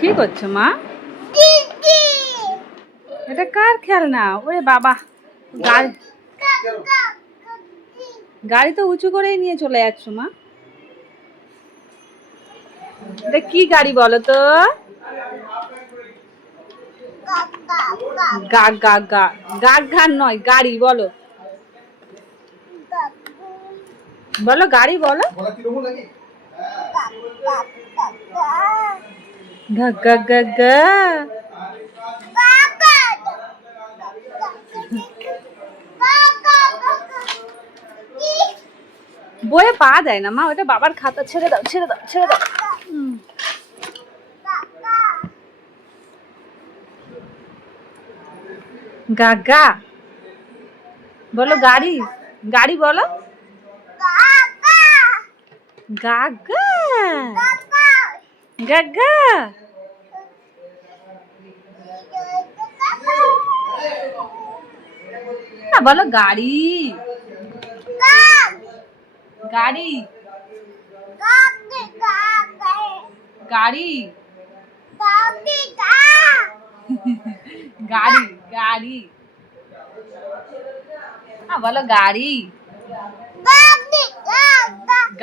কি করছো মা? এটা কার খেলনা? ওরে বাবা, গাড়ি গাড়ি তো উঁচু করেই নিয়ে চলে যাচ্ছ মা। এটা কি গাড়ি বলো তো? গা গা গা গা গা নয়, গাড়ি বলো। বলো গাড়ি বলো। গা গা গা গা। বইয়ে পা দেয় না মা, ওটা বাবার খাতা। ছেড়ে দাও ছেড়ে দাও ছেড়ে দাও। গাগা বলো, গাড়ি গাড়ি বলো। Gaga Gaga. না বলো গাড়ি গাড়ি গাড়ি গাড়ি গাড়ি। না বলো গাড়ি।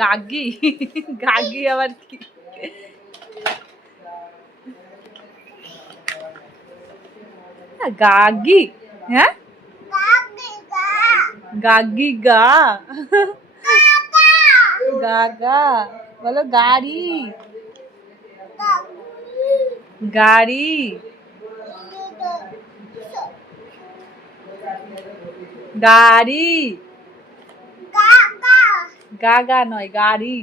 গাগি গাগি আবার কি? গাগি, হ্যাঁ গাগি গা। গাগা বলো গাড়ি গাড়ি গাড়ি। গাগা নয়, গাড়ি।